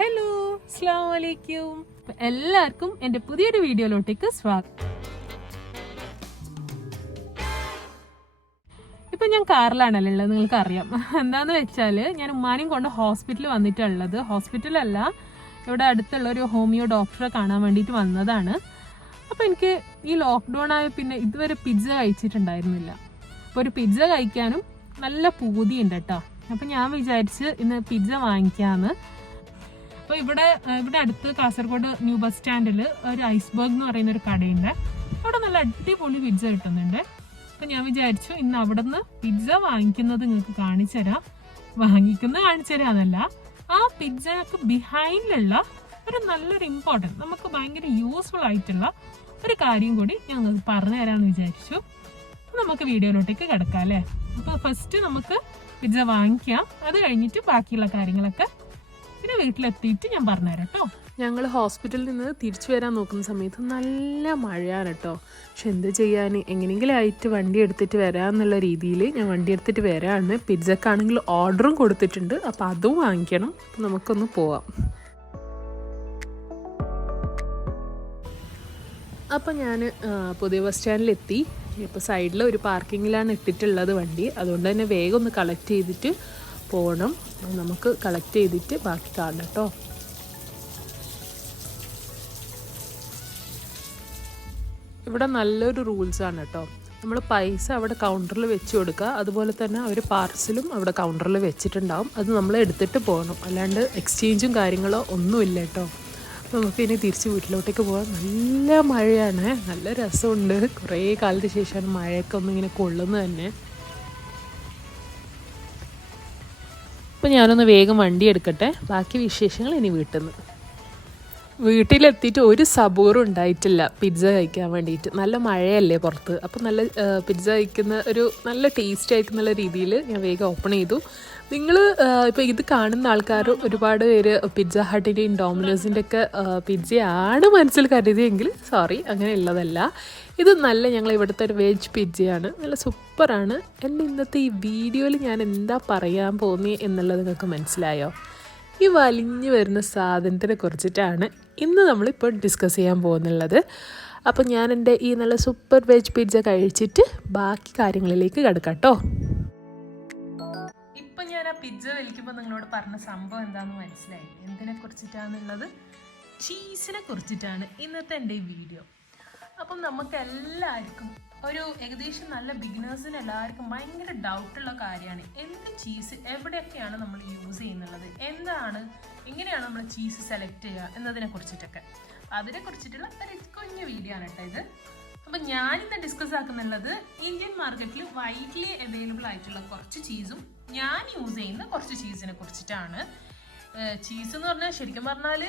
Hello, അസ്സലാമു അലൈക്കും. എല്ലാവർക്കും എൻ്റെ പുതിയൊരു വീഡിയോയിലോട്ടേക്ക് സ്വാഗതം. ഇപ്പം ഞാൻ കാറിലാണല്ലോ ഉള്ളത്, നിങ്ങൾക്ക് അറിയാം. എന്താണെന്ന് വെച്ചാൽ ഞാൻ ഉമ്മാനെയും കൊണ്ട് ഹോസ്പിറ്റലിൽ വന്നിട്ടുള്ളത്. ഹോസ്പിറ്റലല്ല, ഇവിടെ അടുത്തുള്ള ഒരു ഹോമിയോ ഡോക്ടറെ കാണാൻ വേണ്ടിയിട്ട് വന്നതാണ്. അപ്പോൾ എനിക്ക് ഈ ലോക്ക്ഡൗൺ ആയ പിന്നെ ഇതുവരെ പിസ്സ കഴിച്ചിട്ടുണ്ടായിരുന്നില്ല. അപ്പോൾ ഒരു പിസ്സ കഴിക്കാനും നല്ല പൂതിയുണ്ട് കേട്ടോ. അപ്പം ഞാൻ വിചാരിച്ച് ഇന്ന് പിസ്സ വാങ്ങിക്കാമെന്ന്. അപ്പോൾ ഇവിടെ അടുത്ത് കാസർഗോഡ് ന്യൂ ബസ് സ്റ്റാൻഡിൽ ഒരു ഐസ്ബർഗ് എന്ന് പറയുന്ന ഒരു കടയുണ്ട്. അവിടെ നല്ല അടിപൊളി പിസ്സ കിട്ടുന്നുണ്ട്. അപ്പം ഞാൻ വിചാരിച്ചു ഇന്ന് അവിടെ നിന്ന് പിസ്സ വാങ്ങിക്കുന്നത് നിങ്ങൾക്ക് കാണിച്ചു തരാം. കാണിച്ചു തരാമെന്നല്ല, ആ പിസ്സക്ക് ബിഹൈൻഡിലുള്ള ഒരു നല്ലൊരു ഇമ്പോർട്ടൻറ്റ്, നമുക്ക് ഭയങ്കര യൂസ്ഫുൾ ആയിട്ടുള്ള ഒരു കാര്യം കൂടി ഞങ്ങൾക്ക് പറഞ്ഞു തരാമെന്ന് വിചാരിച്ചു. നമുക്ക് വീഡിയോയിലോട്ടേക്ക് കിടക്കാം അല്ലേ. അപ്പോൾ ഫസ്റ്റ് നമുക്ക് പിസ്സ വാങ്ങിക്കാം, അത് കഴിഞ്ഞിട്ട് ബാക്കിയുള്ള കാര്യങ്ങളൊക്കെ പിന്നെ വീട്ടിലെത്തിയിട്ട് ഞാൻ പറഞ്ഞുതരാം കേട്ടോ. ഞങ്ങൾ ഹോസ്പിറ്റലിൽ നിന്ന് തിരിച്ചു വരാൻ നോക്കുന്ന സമയത്ത് നല്ല മഴയാണ് കേട്ടോ. പക്ഷെ എന്ത് ചെയ്യാൻ, എങ്ങനെയെങ്കിലും ആയിട്ട് വണ്ടി എടുത്തിട്ട് വരാമെന്നുള്ള രീതിയിൽ ഞാൻ വണ്ടി എടുത്തിട്ട് വരാണ്. പിസ്സക്കാണെങ്കിൽ ഓർഡറും കൊടുത്തിട്ടുണ്ട്, അപ്പോൾ അതും വാങ്ങിക്കണം. അപ്പോൾ നമുക്കൊന്ന് പോവാം. അപ്പോൾ ഞാൻ പുതിയ ബസ് സ്റ്റാൻഡിലെത്തി. ഇപ്പോൾ സൈഡിൽ ഒരു പാർക്കിങ്ങിലാണ് ഇട്ടിട്ടുള്ളത് വണ്ടി. അതുകൊണ്ട് തന്നെ വേഗം ഒന്ന് കളക്ട് ചെയ്തിട്ട് പോകണം. നമുക്ക് കളക്ട് ചെയ്തിട്ട് ബാക്കി കാണണം കേട്ടോ. ഇവിടെ നല്ലൊരു റൂൾസാണ് കേട്ടോ. നമ്മൾ പൈസ അവിടെ കൗണ്ടറിൽ വെച്ച് കൊടുക്കുക, അതുപോലെ തന്നെ അവർ പാർസലും അവിടെ കൗണ്ടറിൽ വെച്ചിട്ടുണ്ടാവും. അത് നമ്മൾ എടുത്തിട്ട് പോകണം, അല്ലാണ്ട് എക്സ്ചേഞ്ചും കാര്യങ്ങളോ ഒന്നുമില്ല കേട്ടോ. നമുക്ക് ഇനി തിരിച്ച് വീട്ടിലോട്ടേക്ക് പോകാം. നല്ല മഴയാണ്, നല്ല രസമുണ്ട്. കുറേ കാലത്തിന് ശേഷമാണ് മഴയൊക്കെ ഒന്നിങ്ങനെ കൊള്ളുന്നത് തന്നെ. അപ്പോൾ ഞാനൊന്ന് വേഗം വണ്ടി എടുക്കട്ടെ, ബാക്കി വിശേഷങ്ങൾ ഇനി വീട്ടിലെത്തിയിട്ട് ഒരു സബൂറും ഉണ്ടായിട്ടില്ല പിസ്സ കഴിക്കാൻ വേണ്ടിയിട്ട്. നല്ല മഴയല്ലേ പുറത്ത്, അപ്പോൾ നല്ല പിസ്സ കഴിക്കുന്ന ഒരു നല്ല ടേസ്റ്റ് ആയിരിക്കുന്നുള്ള രീതിയിൽ ഞാൻ വേഗം ഓപ്പൺ ചെയ്തു. നിങ്ങൾ ഇപ്പോൾ ഇത് കാണുന്ന ആൾക്കാർ ഒരുപാട് പേര് പിസ്സ ഹട്ടിൻ്റെയും ഡോമിനോസിൻ്റെ ഒക്കെ പിസ്സയാണ് മനസ്സിൽ കരുതിയെങ്കിൽ സോറി, അങ്ങനെ ഉള്ളതല്ല. ഇത് നല്ല ഞങ്ങൾ ഇവിടുത്തെ ഒരു വെജ് പിസ്സയാണ്, നല്ല സൂപ്പറാണ്. എൻ്റെ ഇന്നത്തെ ഈ വീഡിയോയിൽ ഞാൻ എന്താ പറയാൻ പോകുന്നത് എന്നുള്ളത് നിങ്ങൾക്ക് മനസ്സിലായോ? ഈ വലിഞ്ഞു വരുന്ന സാധനത്തിനെ കുറിച്ചിട്ടാണ് ഇന്ന് നമ്മളിപ്പോൾ ഡിസ്കസ് ചെയ്യാൻ പോകുന്നുള്ളത്. അപ്പോൾ ഞാൻ എൻ്റെ ഈ നല്ല സൂപ്പർ വെജ് പിസ്സ കഴിച്ചിട്ട് ബാക്കി കാര്യങ്ങളിലേക്ക് കിടക്കാം കേട്ടോ. ഇപ്പം ഞാൻ ആ പിസ്സ വലിക്കുമ്പോൾ നിങ്ങളോട് പറഞ്ഞ സംഭവം എന്താണെന്ന് മനസ്സിലായി. എന്തിനെ കുറിച്ചിട്ടാണെന്നുള്ളത്, ചീസിനെ കുറിച്ചിട്ടാണ് ഇന്നത്തെ എൻ്റെ ഈ വീഡിയോ. അപ്പം നമുക്ക് എല്ലാവർക്കും ഒരു ഏകദേശം നല്ല ബിഗിനേഴ്സിന് എല്ലാവർക്കും ഭയങ്കര ഡൗട്ടുള്ള കാര്യമാണ് എന്ത് ചീസ് എവിടെയൊക്കെയാണ് നമ്മൾ യൂസ് ചെയ്യുന്നുള്ളത്, എങ്ങനെയാണ് നമ്മൾ ചീസ് സെലക്ട് ചെയ്യുക എന്നതിനെ കുറിച്ചിട്ടൊക്കെ. അതിനെ കുറിച്ചിട്ടുള്ള ഒരു കുഞ്ഞു വീഡിയോ ആണ് കേട്ടോ ഇത്. അപ്പം ഞാനിന്ന് ഡിസ്കസ് ആക്കുന്നുള്ളത് ഇന്ത്യൻ മാർക്കറ്റിൽ വൈഡ്ലി അവൈലബിൾ ആയിട്ടുള്ള കുറച്ച് ചീസും ഞാൻ യൂസ് ചെയ്യുന്ന കുറച്ച് ചീസിനെ കുറിച്ചിട്ടാണ്. ചീസ് എന്ന് പറഞ്ഞാൽ ശരിക്കും പറഞ്ഞാൽ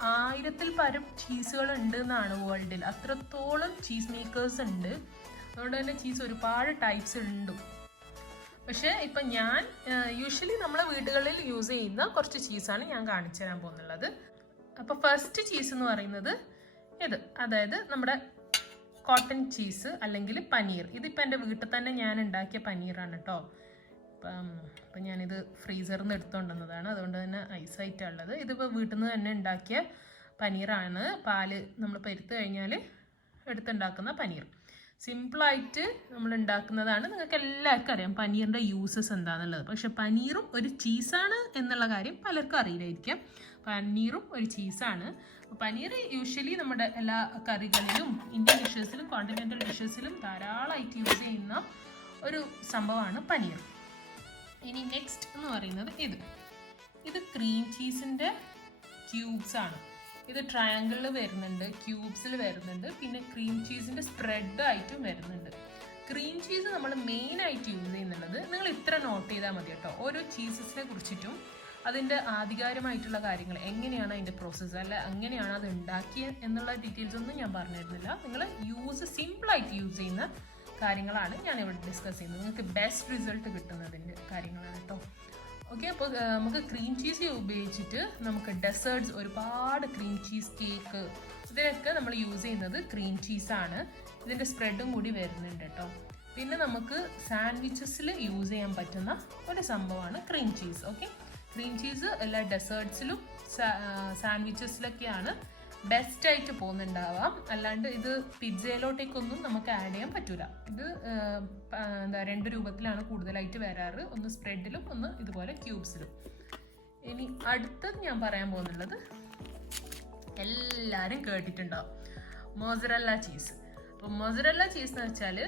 1000-ൽ പരം ചീസുകൾ ഉണ്ട് എന്നാണ് വേൾഡിൽ. അത്രത്തോളം ചീസ് മേക്കേഴ്സ് ഉണ്ട്. അതുകൊണ്ട് തന്നെ ചീസ് ഒരുപാട് ടൈപ്സ് ഉണ്ട്. പക്ഷേ ഇപ്പം ഞാൻ യൂഷ്വലി നമ്മളെ വീടുകളിൽ യൂസ് ചെയ്യുന്ന കുറച്ച് ചീസാണ് ഞാൻ കാണിച്ചു തരാൻ പോകുന്നുള്ളത്. അപ്പോൾ ഫസ്റ്റ് ചീസ് എന്ന് പറയുന്നത് ഇത്, അതായത് നമ്മുടെ കോട്ടൺ ചീസ് അല്ലെങ്കിൽ പനീർ. ഇതിപ്പോൾ എൻ്റെ വീട്ടിൽ തന്നെ ഞാൻ ഉണ്ടാക്കിയ പനീറാണ് കേട്ടോ. അപ്പം ഞാനിത് ഫ്രീസറിൽ നിന്ന് എടുത്തുകൊണ്ടുവന്നതാണ്, അതുകൊണ്ട് തന്നെ ഐസായിട്ടുള്ളത്. ഇതിപ്പോൾ വീട്ടിൽ നിന്ന് തന്നെ ഉണ്ടാക്കിയ പനീറാണ്. പാല് നമ്മൾ പെരുത്ത് കഴിഞ്ഞാൽ എടുത്തുണ്ടാക്കുന്ന പനീർ. സിമ്പിളായിട്ട് നമ്മൾ ഉണ്ടാക്കുന്നതാണ്. നിങ്ങൾക്ക് എല്ലാവർക്കും അറിയാം പനീറിൻ്റെ യൂസസ് എന്താണെന്നുള്ളത്. പക്ഷെ പനീറും ഒരു ചീസാണ് എന്നുള്ള കാര്യം പലർക്കും അറിയില്ലായിരിക്കാം. പനീറും ഒരു ചീസാണ്. പനീർ യൂഷ്വലി നമ്മുടെ എല്ലാ കറികളിലും ഇന്ത്യൻ ഡിഷസിലും കോണ്ടിനെൻ്റൽ ഡിഷസിലും ധാരാളമായിട്ട് യൂസ് ചെയ്യുന്ന ഒരു സംഭവമാണ് പനീർ. ഇനി നെക്സ്റ്റ് എന്ന് പറയുന്നത് ഇത് ക്രീം ചീസിൻ്റെ ക്യൂബ്സ് ആണ്. ഇത് ട്രയാങ്കിളിൽ വരുന്നുണ്ട്, ക്യൂബ്സിൽ വരുന്നുണ്ട്, പിന്നെ ക്രീം ചീസിൻ്റെ സ്പ്രെഡ് ആയിട്ടും വരുന്നുണ്ട്. ക്രീം ചീസ് നമ്മൾ മെയിനായിട്ട് യൂസ് ചെയ്യുന്നുള്ളത് നിങ്ങൾ ഇത്ര നോട്ട് ചെയ്താൽ മതി കേട്ടോ. ഓരോ ചീസസിനെ കുറിച്ചിട്ടും അതിൻ്റെ ആധികാരികമായിട്ടുള്ള കാര്യങ്ങൾ, എങ്ങനെയാണ് അതിൻ്റെ പ്രോസസ്സ്, അല്ല എങ്ങനെയാണ് അത് ഉണ്ടാക്കിയത് എന്നുള്ള ഡീറ്റെയിൽസ് ഒന്നും ഞാൻ പറഞ്ഞു തരുന്നില്ല. നിങ്ങൾ സിമ്പിളായിട്ട് യൂസ് ചെയ്യുന്ന കാര്യങ്ങളാണ് ഞാനിവിടെ ഡിസ്കസ് ചെയ്യുന്നത്. നിങ്ങൾക്ക് ബെസ്റ്റ് റിസൾട്ട് കിട്ടുന്നതിൻ്റെ കാര്യങ്ങളാണ് കേട്ടോ. ഓക്കെ, അപ്പോൾ നമുക്ക് ക്രീം ചീസ് ഉപയോഗിച്ചിട്ട് നമുക്ക് ഡെസേർട്ട്സ്, ഒരുപാട് ക്രീം ചീസ് കേക്ക്, ഇതിനൊക്കെ നമ്മൾ യൂസ് ചെയ്യുന്നത് ക്രീം ചീസാണ്. ഇതിൻ്റെ സ്പ്രെഡും കൂടി വരുന്നുണ്ട് കേട്ടോ. പിന്നെ നമുക്ക് സാൻഡ്വിച്ചസിൽ യൂസ് ചെയ്യാൻ പറ്റുന്ന ഒരു സംഭവമാണ് cream cheese. Okay, cream cheese എല്ലാ ഡെസേർട്ട്സിലും സാൻഡ്വിച്ചസിലൊക്കെയാണ് ബെസ്റ്റായിട്ട് പോകുന്നുണ്ടാവാം. അല്ലാണ്ട് ഇത് പിസ്സയിലോട്ടേക്കൊന്നും നമുക്ക് ആഡ് ചെയ്യാൻ പറ്റൂല. ഇത് എന്താ 2 രൂപത്തിലാണ് കൂടുതലായിട്ട് വരാറ്, ഒന്ന് സ്പ്രെഡിലും ഒന്ന് ഇതുപോലെ ക്യൂബ്സിലും. ഇനി അടുത്തത് ഞാൻ പറയാൻ പോകുന്നുള്ളത് എല്ലാവരും കേട്ടിട്ടുണ്ടാവും, മോസറല്ല ചീസ്. അപ്പോൾ മോസറല്ല ചീസ് എന്ന് വെച്ചാൽ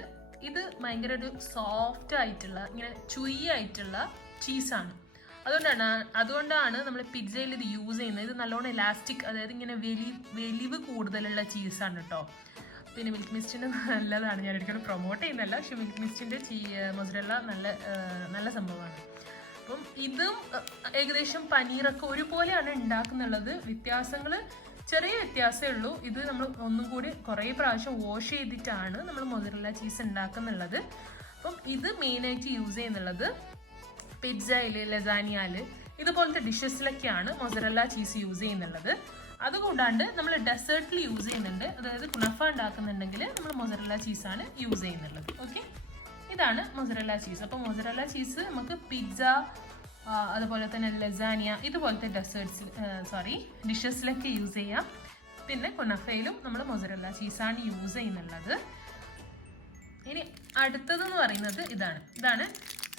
ഇത് ഭയങ്കര ഒരു സോഫ്റ്റ് ആയിട്ടുള്ള ഇങ്ങനെ ചുയ്യായിട്ടുള്ള ചീസാണ്. അതുകൊണ്ടാണ് നമ്മൾ പിസ്സയിൽ ഇത് യൂസ് ചെയ്യുന്നത്. ഇത് നല്ലോണം ഇലാസ്റ്റിക്, അതായത് ഇങ്ങനെ വലിവ് കൂടുതലുള്ള ചീസാണ് കേട്ടോ. പിന്നെ മിൽക്ക് മിസ്റ്റിൻ്റെ നല്ലതാണ്, ഞാൻ ഒരിക്കലും പ്രൊമോട്ട് ചെയ്യുന്നതല്ല, പക്ഷെ മിൽക്ക് മിസ്റ്റിൻ്റെ മോസറല്ല നല്ല സംഭവമാണ്. അപ്പം ഇതും ഏകദേശം പനീറൊക്കെ ഒരുപോലെയാണ് ഉണ്ടാക്കുന്നുള്ളത്. ചെറിയ വ്യത്യാസമേ ഉള്ളൂ. ഇത് നമ്മൾ ഒന്നും കൂടി കുറേ പ്രാവശ്യം വാഷ് ചെയ്തിട്ടാണ് നമ്മൾ മോസറല്ല ചീസ് ഉണ്ടാക്കുന്നുള്ളത്. അപ്പം ഇത് മെയിനായിട്ട് യൂസ് ചെയ്യുന്നുള്ളത് പിസ്സയിൽ, ലസാനിയയിൽ ഇതുപോലത്തെ ഡിഷസിലൊക്കെയാണ് മോസറല്ല ചീസ് യൂസ് ചെയ്യുന്നുള്ളത്. അതുകൂടാണ്ട് നമ്മൾ ഡെസേർട്ടിൽ യൂസ് ചെയ്യുന്നുണ്ട്. അതായത് കുനഫ ഉണ്ടാക്കുന്നുണ്ടെങ്കിൽ നമ്മൾ മോസറല്ല ചീസാണ് യൂസ് ചെയ്യുന്നുള്ളത്. ഓക്കെ, ഇതാണ് മോസറല്ല ചീസ്. അപ്പോൾ മോസറല്ല ചീസ് നമുക്ക് പിസ്സ, അതുപോലെ തന്നെ ലസാനിയ ഇതുപോലത്തെ ഡിഷസിലൊക്കെ യൂസ് ചെയ്യാം. പിന്നെ കുനഫയിലും നമ്മൾ മോസറല്ല ചീസാണ് യൂസ് ചെയ്യുന്നുള്ളത്. ഇനി അടുത്തതെന്ന് പറയുന്നത് ഇതാണ്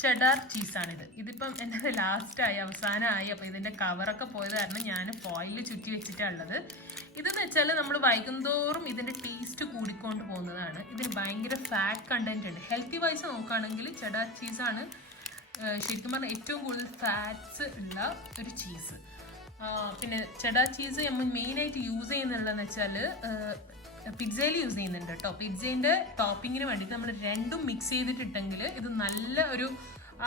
ചെഡാർ ചീസാണിത്. ഇതിപ്പം എൻ്റെ അവസാനമായി. അപ്പോൾ ഇതിൻ്റെ കവറൊക്കെ പോയത് കാരണം ഞാൻ ഫോയിലിൽ ചുറ്റി വെച്ചിട്ടുള്ളത്. ഇതെന്ന് വെച്ചാൽ നമ്മൾ വൈകുന്തോറും ഇതിൻ്റെ ടേസ്റ്റ് കൂടിക്കൊണ്ട് പോകുന്നതാണ്. ഇതിന് ഭയങ്കര ഫാറ്റ് കണ്ടന്റ് ഉണ്ട്. ഹെൽത്തി വൈസ് നോക്കുകയാണെങ്കിൽ ചെഡാർ ചീസാണ് ശരിക്കും പറഞ്ഞാൽ ഏറ്റവും കൂടുതൽ ഫാറ്റ്സ് ഉള്ള ഒരു ചീസ്. പിന്നെ ചെഡാർ ചീസ് നമ്മൾ മെയിനായിട്ട് യൂസ് ചെയ്യുന്നുള്ളതെന്ന് വെച്ചാൽ പിസ്സയിൽ യൂസ് ചെയ്യുന്നുണ്ട് കേട്ടോ. പിസ്സേൻ്റെ ടോപ്പിങ്ങിന് വേണ്ടിയിട്ട് നമ്മൾ രണ്ടും മിക്സ് ചെയ്തിട്ടുണ്ടെങ്കിൽ ഇത് നല്ല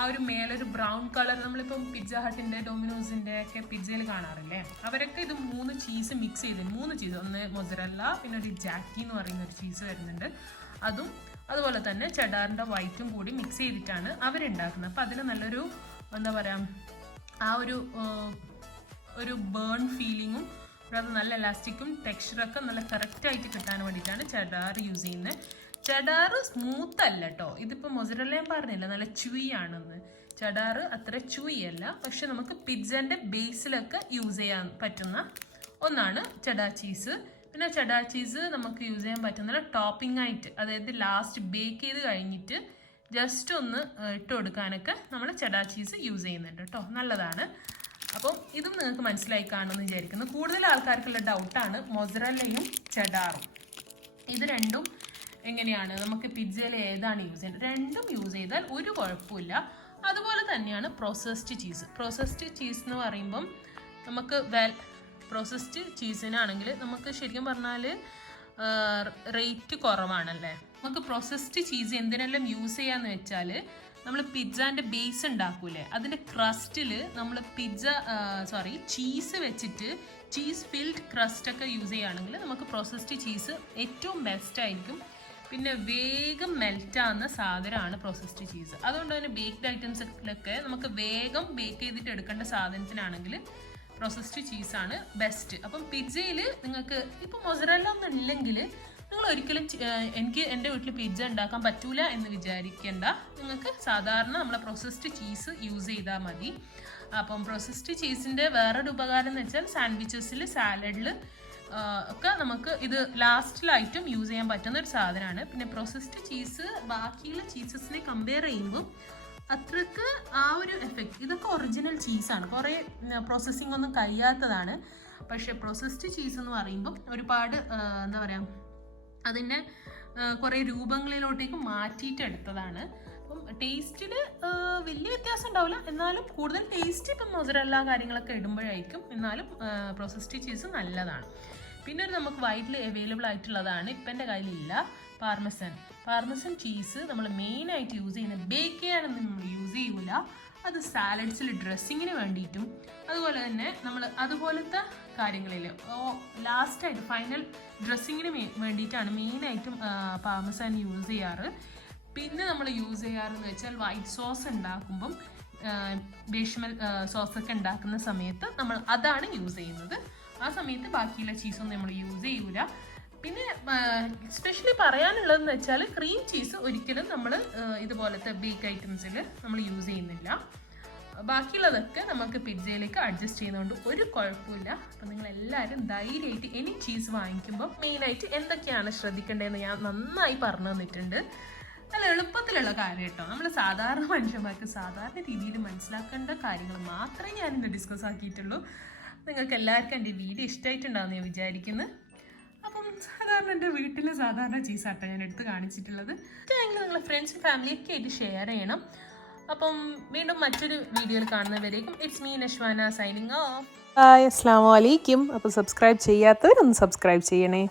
ഒരു മേലൊരു ബ്രൗൺ കളർ, നമ്മളിപ്പം പിസ്സ ഹട്ടിൻ്റെ, ഡൊമിനോസിൻ്റെ ഒക്കെ പിസ്സയിൽ കാണാറില്ലേ, അവരൊക്കെ ഇത് 3 ചീസ് മിക്സ് ചെയ്ത് 3 ചീസ്, ഒന്ന് മൊസറല്ല, പിന്നെ ഒരു ജാക്കി എന്ന് പറയുന്ന ഒരു ചീസ് വരുന്നുണ്ട്, അതും അതുപോലെ തന്നെ ചെഡാറിൻ്റെ വൈറ്റും കൂടി മിക്സ് ചെയ്തിട്ടാണ് അവരുണ്ടാക്കുന്നത്. അപ്പോൾ അതിന് നല്ലൊരു എന്താ പറയുക, ആ ഒരു ബേൺ ഫീലിങ്ങും അത് നല്ല എലാസ്റ്റിക്കും ടെക്സ്ചറൊക്കെ നല്ല കറക്റ്റായിട്ട് കിട്ടാൻ വേണ്ടിയിട്ടാണ് ചെഡാർ യൂസ് ചെയ്യുന്നത്. ചെഡാർ സ്മൂത്ത് അല്ല കേട്ടോ. ഇതിപ്പോൾ മൊസറല്ല ഞാൻ പറഞ്ഞില്ല നല്ല ചുയി ആണെന്ന്. ചെഡാർ അത്ര ചുയി അല്ല, പക്ഷെ നമുക്ക് പിസ്സൻ്റെ ബേസിലൊക്കെ യൂസ് ചെയ്യാൻ പറ്റുന്ന ഒന്നാണ് ചെഡാർ ചീസ്. പിന്നെ ചെഡാർ ചീസ് നമുക്ക് യൂസ് ചെയ്യാൻ പറ്റുന്ന ടോപ്പിംഗ് ആയിട്ട്, അതായത് ലാസ്റ്റ് ബേക്ക് ചെയ്ത് കഴിഞ്ഞിട്ട് ജസ്റ്റ് ഒന്ന് ഇട്ട് കൊടുക്കാനൊക്കെ നമ്മൾ ചെഡാർ ചീസ് യൂസ് ചെയ്യുന്നുണ്ട് കേട്ടോ. നല്ലതാണ്. അപ്പം ഇതും നിങ്ങൾക്ക് മനസ്സിലായി കാണുമെന്ന് വിചാരിക്കുന്നു. കൂടുതൽ ആൾക്കാർക്കുള്ള ഡൗട്ടാണ് മൊസറല്ലയും ചെഡാറും. ഇത് രണ്ടും എങ്ങനെയാണ് നമുക്ക് പിസ്സയിൽ ഏതാണ് യൂസ് ചെയ്യുന്നത്? രണ്ടും യൂസ് ചെയ്താൽ ഒരു കുഴപ്പമില്ല. അതുപോലെ തന്നെയാണ് പ്രോസസ്ഡ് ചീസ്. പ്രോസസ്ഡ് ചീസ് എന്ന് പറയുമ്പം നമുക്ക് പ്രോസസ്ഡ് ചീസിനാണെങ്കിൽ നമുക്ക് ശരിക്കും പറഞ്ഞാൽ റേറ്റ് കുറവാണല്ലേ. നമുക്ക് പ്രോസസ്ഡ് ചീസ് എന്തിനെല്ലാം യൂസ് ചെയ്യാന്ന് വെച്ചാൽ, നമ്മൾ പിസ്സാൻ്റെ ബേസ് ഉണ്ടാക്കൂലേ, അതിൻ്റെ ക്രസ്റ്റിൽ നമ്മൾ ചീസ് വെച്ചിട്ട് ചീസ് ഫിൽഡ് ക്രസ്റ്റൊക്കെ യൂസ് ചെയ്യുകയാണെങ്കിൽ നമുക്ക് പ്രോസസ്ഡ് ചീസ് ഏറ്റവും ബെസ്റ്റ് ആയിരിക്കും. പിന്നെ വേഗം മെൽറ്റാകുന്ന സാധനമാണ് പ്രോസസ്ഡ് ചീസ്. അതുകൊണ്ട് തന്നെ ബേക്ക്ഡ് ഐറ്റംസിലൊക്കെ നമുക്ക് വേഗം ബേക്ക് ചെയ്തിട്ട് എടുക്കേണ്ട സാധനത്തിനാണെങ്കിൽ പ്രോസസ്ഡ് ചീസാണ് ബെസ്റ്റ്. അപ്പം പിസ്സയിൽ നിങ്ങൾക്ക് ഇപ്പോൾ മൊസറല്ല ഒന്നും ഇല്ലെങ്കിൽ നിങ്ങൾ ഒരിക്കലും എൻ്റെ വീട്ടിൽ പിസ്സ ഉണ്ടാക്കാൻ പറ്റൂല എന്ന് വിചാരിക്കേണ്ട. നിങ്ങൾക്ക് സാധാരണ നമ്മളെ പ്രോസസ്ഡ് ചീസ് യൂസ് ചെയ്താൽ മതി. അപ്പം പ്രോസസ്ഡ് ചീസിൻ്റെ വേറൊരു ഉപകാരം എന്ന് വെച്ചാൽ സാൻഡ്വിച്ചസിൽ, സാലഡിൽ ഒക്കെ നമുക്ക് ഇത് ലാസ്റ്റിലായിട്ടും യൂസ് ചെയ്യാൻ പറ്റുന്ന ഒരു സാധനമാണ്. പിന്നെ പ്രോസസ്ഡ് ചീസ് ബാക്കിയുള്ള ചീസസിനെ കമ്പയർ ചെയ്യുമ്പോൾ അത്രക്ക് ആ ഒരു എഫക്റ്റ്, ഇതൊക്കെ ഒറിജിനൽ ചീസാണ്, കുറേ പ്രോസസ്സിംഗ് ഒന്നും കഴിയാത്തതാണ്. പക്ഷേ പ്രോസസ്ഡ് ചീസ് എന്ന് പറയുമ്പം ഒരുപാട് എന്താ പറയുക, അതിനെ കുറേ രൂപങ്ങളിലോട്ടേക്ക് മാറ്റിയിട്ടെടുത്തതാണ്. അപ്പം ടേസ്റ്റിൽ വലിയ വ്യത്യാസം ഉണ്ടാവില്ല, എന്നാലും കൂടുതൽ ടേസ്റ്റ് ഇപ്പം മൊസറല്ല കാര്യങ്ങളൊക്കെ ഇടുമ്പോഴായിരിക്കും. എന്നാലും പ്രോസസ്ഡ് ചീസ് നല്ലതാണ്. പിന്നെ നമുക്ക് വൈഡ്ലി അവൈലബിൾ ആയിട്ടുള്ളതാണ്, ഇപ്പം എൻ്റെ കയ്യിലില്ല, പാർമസൻ ചീസ് നമ്മൾ മെയിനായിട്ട് യൂസ് ചെയ്യുന്നത് ബേക്ക് ചെയ്യാനൊന്നും നമ്മൾ യൂസ് ചെയ്യൂല. അത് സാലഡ്സിൽ ഡ്രസ്സിങ്ങിന് വേണ്ടിയിട്ടും അതുപോലെ തന്നെ നമ്മൾ അതുപോലത്തെ കാര്യങ്ങളിൽ ലാസ്റ്റായിട്ട് ഫൈനൽ ഡ്രസ്സിങ്ങിന് വേണ്ടിയിട്ടാണ് മെയിനായിട്ടും പാർമസാൻ യൂസ് ചെയ്യാറ്. പിന്നെ നമ്മൾ യൂസ് ചെയ്യാറെന്ന് വെച്ചാൽ വൈറ്റ് സോസ് ഉണ്ടാക്കുമ്പം, ബേഷമൽ സോസൊക്കെ ഉണ്ടാക്കുന്ന സമയത്ത് നമ്മൾ അതാണ് യൂസ് ചെയ്യുന്നത്. ആ സമയത്ത് ബാക്കിയുള്ള ചീസൊന്നും നമ്മൾ യൂസ് ചെയ്യൂല. പിന്നെ സ്പെഷ്യലി പറയാനുള്ളതെന്ന് വെച്ചാൽ ക്രീം ചീസ് ഒരിക്കലും നമ്മൾ ഇതുപോലത്തെ ബേക്ക് ഐറ്റംസിൽ നമ്മൾ യൂസ് ചെയ്യുന്നില്ല. ബാക്കിയുള്ളതൊക്കെ നമുക്ക് പിസ്സയിലേക്ക് അഡ്ജസ്റ്റ് ചെയ്യുന്നതുകൊണ്ട് ഒരു കുഴപ്പമില്ല. അപ്പം നിങ്ങളെല്ലാവരും ധൈര്യമായിട്ട് ഇനി ചീസ് വാങ്ങിക്കുമ്പോൾ മെയിനായിട്ട് എന്തൊക്കെയാണ് ശ്രദ്ധിക്കേണ്ടതെന്ന് ഞാൻ നന്നായി പറഞ്ഞു തന്നിട്ടുണ്ട്. നല്ല എളുപ്പത്തിലുള്ള കാര്യം കേട്ടോ. നമ്മൾ സാധാരണ മനുഷ്യന്മാർക്ക് സാധാരണ രീതിയിൽ മനസ്സിലാക്കേണ്ട കാര്യങ്ങൾ മാത്രമേ ഞാനിന്ന് ഡിസ്കസ് ആക്കിയിട്ടുള്ളൂ. നിങ്ങൾക്ക് എല്ലാവർക്കും എൻ്റെ വീഡിയോ ഇഷ്ടമായിട്ടുണ്ടാവുമെന്ന് ഞാൻ വിചാരിക്കുന്നു. അപ്പം സാധാരണ എൻ്റെ വീട്ടിൽ സാധാരണ ചീസാട്ടോ ഞാൻ എടുത്ത് കാണിച്ചിട്ടുള്ളത്. ഇതെങ്കിൽ നിങ്ങളെ ഫ്രണ്ട്സും ഫാമിലിയൊക്കെ ആയിട്ട് ഷെയർ ചെയ്യണം. അപ്പം വീണ്ടും മറ്റൊരു വീഡിയോയിൽ കാണുന്നവരേക്കും it's me Nashwana signing off. Hi, അസ്സലാമു അലൈക്കും. അപ്പോൾ സബ്സ്ക്രൈബ് ചെയ്യാത്തവരൊന്ന് സബ്സ്ക്രൈബ് ചെയ്യണേ.